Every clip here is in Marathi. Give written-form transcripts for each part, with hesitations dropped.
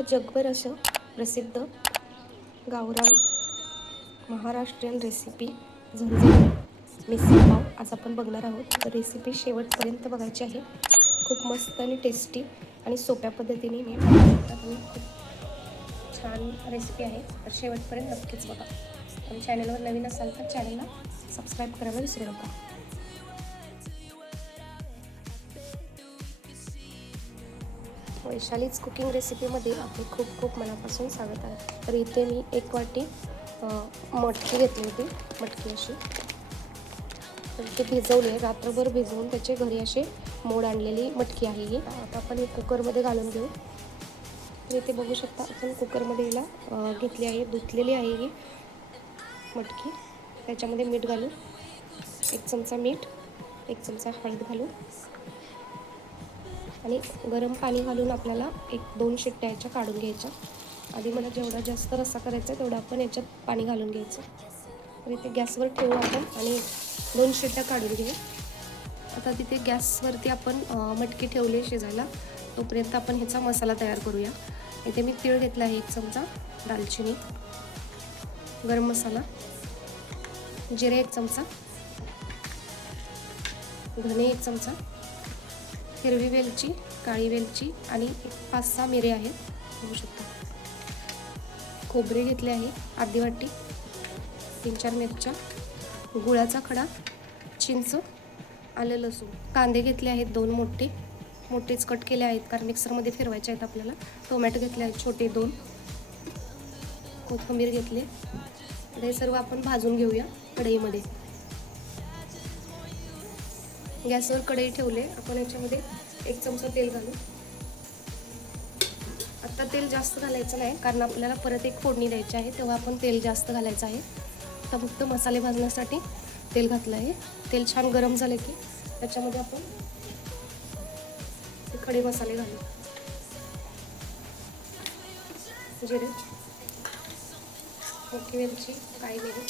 हा जगभर असं प्रसिद्ध गावरान महाराष्ट्रीयन रेसिपी झणझणीत मिसळ पाव आज आपण बघणार आहोत. तर रेसिपी शेवटपर्यंत बघायची आहे. खूप मस्त आणि टेस्टी आणि सोप्या पद्धतीने मी आणि खूप छान रेसिपी आहे. तर शेवटपर्यंत नक्कीच बघा. आणि चॅनलवर नवीन असाल तर चॅनलला सबस्क्राईब करायला विसरू नका. वैशालीज कुकिंग रेसिपीमध्ये आपले खूप खूप मनापासून स्वागत आहे. तर इथे मी 1 वाटी मटकी घेतली होती, मटकी अशी. तर ते भिजवली आहे, रात्रभर भिजवून त्याचे घरी असे मोड आणलेली मटकी आहे ही. आता आपण ही कुकरमध्ये घालून घेऊ. तर इथे बघू शकता आपण कुकरमध्ये हिला घेतली आहे, धुतलेली आहे ही मटकी. त्याच्यामध्ये मीठ घालू, 1 चमचा मीठ, 1 चमचा हळद घालू आणि गरम पाणी घालून आपल्याला 1-2 शिट्ट्या याच्या काढून घ्यायच्या. आधी मला जेवढा जास्त रस्सा करायचा आहे तेवढं आपण याच्यात पाणी घालून घ्यायचं. तर इथे गॅसवर ठेवू आपण आणि 2 शिट्ट्या काढून घेऊ. आता तिथे गॅसवरती आपण मटकी ठेवली शिजायला. तोपर्यंत आपण ह्याचा मसाला तयार करूया. इथे मी तीळ घेतला आहे 1 चमचा, दालचिनी, गरम मसाला, जिरे 1 चमचा, धने 1 चमचा, हिरवी वेलची, काळी वेलची आणि 5-6 मिरे आहेत, बघू शकता. खोबरे घेतले आहे अर्धी वाटी, 3-4 मिरच्या, गुळाचा खडा, चिंच, आलं लसूण, कांदे घेतले आहेत 2 मोठेच कट केले आहेत कारण मिक्सरमध्ये फिरवायचे आहेत आपल्याला. टोमॅटो घेतले आहेत छोटे 2, कोथिंबीर घेतले. हे सर्व आपण भाजून घेऊया कढईमध्ये. गॅसवर कढई ठेवले. आपण याच्यामध्ये 1 चमचा तेल घालू. आता तेल जास्त घालायचं नाही कारण आपल्याला परत एक फोडणी द्यायची आहे, तेव्हा आपण तेल जास्त घालायचं आहे. आता फक्त मसाले भाजण्यासाठी तेल घातलं आहे. तेल छान गरम झाले की त्याच्यामध्ये आपण खडे मसाले घालू. जिरे, मोठी वेलची, काळी मिरी,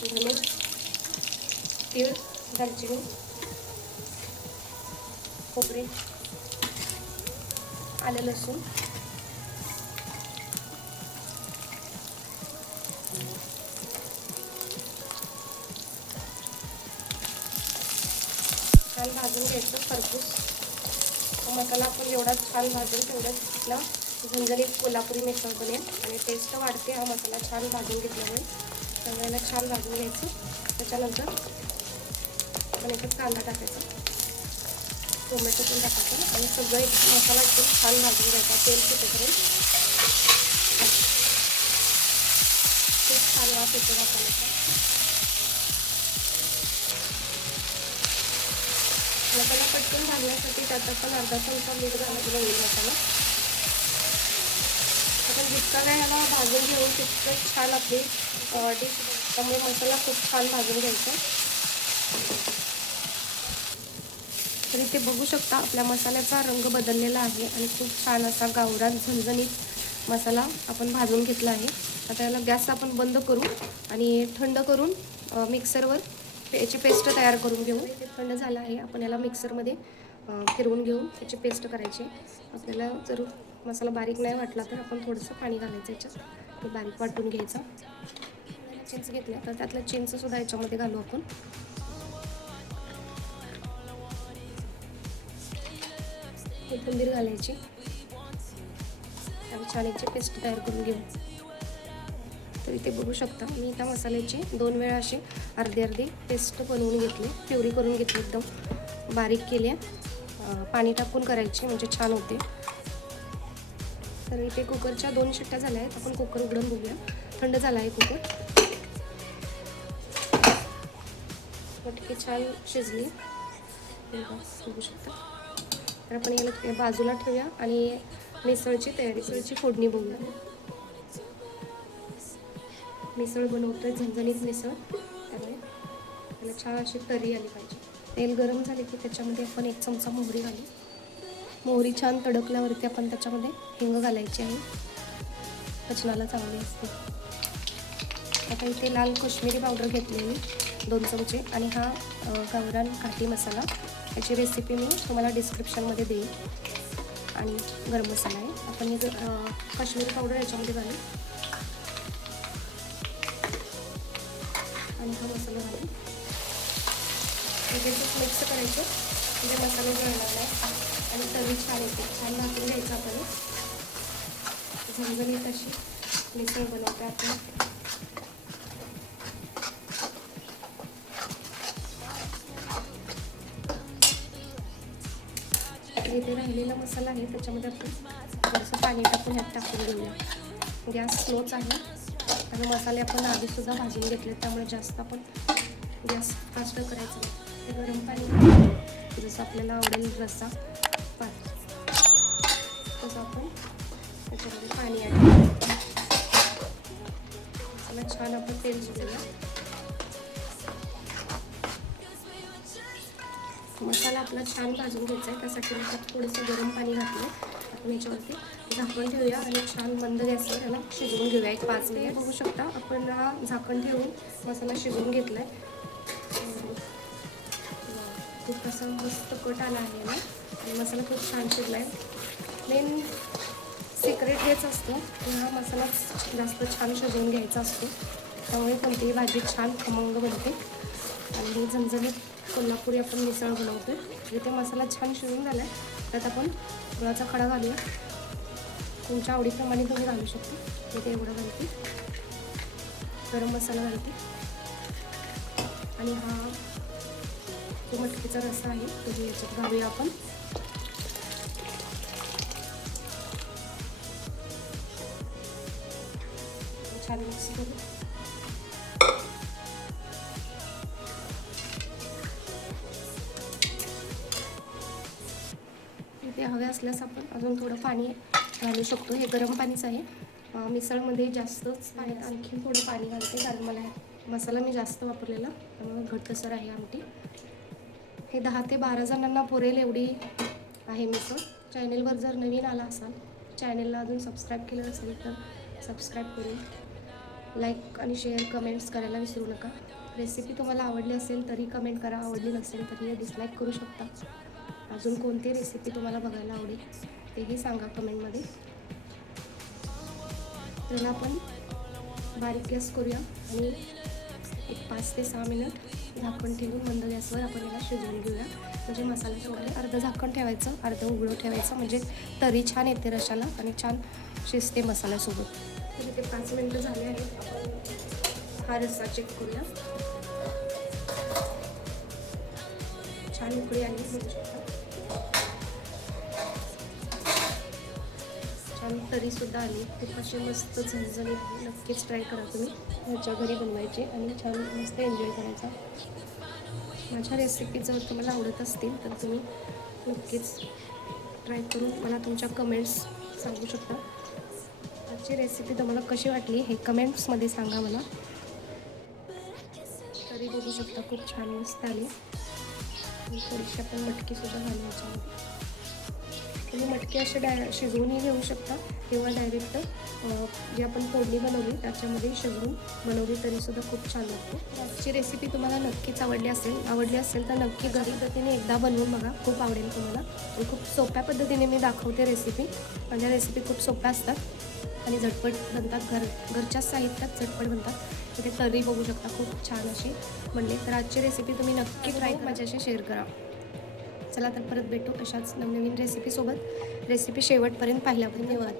धने, तीळ, दालचिनी, खोबरे, आलं लसूण, छान भाजून घ्यायचं खरपूस. मसाला आपण जेवढा छान भाजेल तेवढंच आपला झणझणीत कोल्हापुरी मिसळ बनेल आणि टेस्ट वाढते हा मसाला छान भाजून घेतल्यामुळे. त्यामुळे छान भाजून घ्यायचं. त्याच्यानंतर आपण याच्यात कांदा टाकायचा, टोमॅटो पण टाकायचं आणि सगळं एक मसाला एकदम छान भाजून घ्यायचा तेल सुटेपर्यंत. खूप छान वास येतो मसाल्याचा. मसाला पटकन भाजण्यासाठी त्यात आपण अर्धा चमचा मीठ घालायचं होईल मसाला. आपण जितका काय याला भाजून घेऊन तितकं छान आपली डिश. त्यामुळे मसाला खूप छान भाजून घ्यायचा. तर इथे बघू शकता आपल्या मसाल्याचा रंग बदललेला आहे आणि खूप छान असा गावरान झणझणीत मसाला आपण भाजून घेतला आहे. आता याला गॅस आपण बंद करू आणि थंड करून मिक्सरवर याची पेस्ट तयार करून घेऊ. इथे थंड झालं आहे. आपण याला मिक्सरमध्ये फिरवून घेऊन त्याची पेस्ट करायची. आपल्याला जर मसाला बारीक नाही वाटला तर आपण थोडंसं पाणी घालायचं याच्यात, ते बारीक वाटून घ्यायचं. चिंच घेतल्या तर त्यातलं चिंचसुद्धा याच्यामध्ये घालू आपण. कोथिंबीर घालायची आणि छान याची पेस्ट तयार करून घेऊ. तर इथे बघू शकता मी त्या मसाल्याची 2 वेळा अशी अर्धी पेस्ट बनवून घेतली, प्युरी करून घेतली, एकदम बारीक केली. पाणी टाकून करायची म्हणजे छान होते. तर इथे कुकरच्या 2 शिट्ट्या झाल्या आहेत. आपण कुकर उघडून बघूया. थंड झाला आहे कुकर. मटकी छान शिजली बघू शकता. तर आपण याला बाजूला ठेवूया आणि मिसळची फोडणी बघूया. मिसळ बनवतोय, झणझणीत मिसळ, त्यामुळे त्याला छान अशी तरी आली पाहिजे. तेल गरम झाले की त्याच्यामध्ये आपण 1 चमचा मोहरी घालू. मोहरी छान तडकल्यावरती आपण त्याच्यामध्ये हिंग घालायची आहे, पचनाला चांगली असते. आता इथे लाल काश्मीरी पावडर घेतलेली 2 चमचे आणि हा गावरान काठी मसाला, याची रेसिपी मी तुम्हाला डिस्क्रिप्शनमध्ये देईन. आणि गरम मसाला आहे. आपण हे काश्मीरी पावडर याच्यामध्ये घालू आणि हा मसाला घालू. मिक्स करायचं म्हणजे मसाले जळणार नाही आणि तरी छान येते. छान भाजून घ्यायचं आपण. झणझणीत अशी मिसळ बनवतो आपण. इथे राहिलेला मसाला आहे त्याच्यामध्ये आपण थोडंसं पाणी टाकून ह्यात टाकून घेऊया. गॅस स्लोच आहे आणि मसाले आपण आधीसुद्धा भाजून घेतले त्यामुळे जास्त आपण गॅस फास्ट करायचं नाही. ते गरम पाणी जसं आपल्याला आवडेल रस्सा तसं आपण त्याच्यामध्ये पाणी ॲड करूया. मसाला छान आपण तेल सुटूया. मसाला आपला छान भाजून घ्यायचा आहे त्यासाठी आपण थोडंसं गरम पाणी घातलं. आपण याच्यावरती झाकण ठेवूया आणि छान मंद गॅसवर याला शिजवून घेऊया. 5 मिनिट बघू शकता आपण झाकण ठेवून मसाला शिजवून घेतला आहे. खूप असा मस्त कट आला आहे ना आणि मसाला खूप छान शिजला आहे. मेन सिक्रेट हेच असतं की हा मसाला जास्त छान शिजवून घ्यायचा असतो त्यामुळे कोणतीही भाजी छान खमंग बनते. आणि हे झणझणीत कोल्हापुरी आपण मिसळ बनवतो. इथे मसाला छान शिजून झाला आहे त्यात आपण गुळाचा खडा घालूया. तुमच्या आवडीप्रमाणे तुम्ही घालू शकता. इथे एवढं घालते. गरम मसाला घालते आणि हा जो मटकीचा रस्सा आहे तो याच्यात घालूया आपण. छान मिक्स करू. इथे हवे असल्यास आपण अजून थोडं पाणी घालू शकतो. हे गरम पाणीच आहे. मिसळमध्ये जास्तच पाणी आणखी थोडं पाणी घालते कारण मला मसाला मी जास्त वापरलेला त्यामुळे घट्टसर आहे आमटी. हे 10 ते 12 जणांना पुरेल एवढी आहे मिसळ. चॅनेलवर जर नवीन आला असाल चॅनेलला अजून सबस्क्राईब केलं असेल तर सबस्क्राईब करून लाईक आणि शेअर कमेंट्स करायला विसरू नका. रेसिपी तुम्हाला आवडली असेल तरी कमेंट करा. आवडली नसेल तरी डिसलाईक करू शकता. अजून कोणती रेसिपी तुम्हाला बघायला आवडेल तेही सांगा कमेंटमध्ये. त्याला आपण बारीक गॅस करूया आणि एक 5 ते 6 मिनिट झाकण ठेवून मंद गॅसवर आपण याला शिजवून घेऊया. म्हणजे मसाल्यासोबत अर्धं झाकण ठेवायचं अर्धं उघडं ठेवायचं म्हणजे तरी छान येते रशाला आणि छान शिजते मसाल्यासोबत. तर इथे 5 मिनिटं झाले आहेत. हा रस्सा चेक करूया. छान उकळी आली बघू शकता. छान तरीसुद्धा आली. खूप असे मस्त झणझणीत. नक्कीच ट्राय करा तुम्ही. ह्याच्या घरी बनवायचे आणि छान मस्त एन्जॉय करायचा. माझ्या रेसिपी जर तुम्हाला आवडत असतील तर तुम्ही नक्कीच ट्राय करून मला तुमच्या कमेंट्स सांगू शकता. आजची रेसिपी तुम्हाला कशी वाटली हे कमेंट्समध्ये सांगा मला. तरी बघू शकता खूप छान मस्त आली. थोडीशी आपण मटकीसुद्धा घालू याच्यामध्ये. तुम्ही मटकी असे शिजवूनही घेऊ शकता किंवा डायरेक्ट जी आपण फोडणी बनवली त्याच्यामध्ये शिजवून बनवली तरीसुद्धा खूप छान लागते. आजची रेसिपी तुम्हाला नक्कीच आवडली असेल तर नक्की घरी पद्धतीने एकदा बनवून बघा. खूप आवडेल तुम्हाला. आणि खूप सोप्या पद्धतीने मी दाखवते रेसिपी. माझ्या रेसिपी खूप सोप्या असतात आणि झटपट बनतात. घरच्याच साहित्यात झटपट बनतात. इथे तर्री बघू शकता खूप छान अशी बनली. तर आजची रेसिपी तुम्ही नक्की ट्राय माझ्याशी शेअर करा. चला तर परत भेटू अशाच नवनवीन रेसिपीसोबत. रेसिपी शेवटपर्यंत पाहिल्याबद्दल धन्यवाद.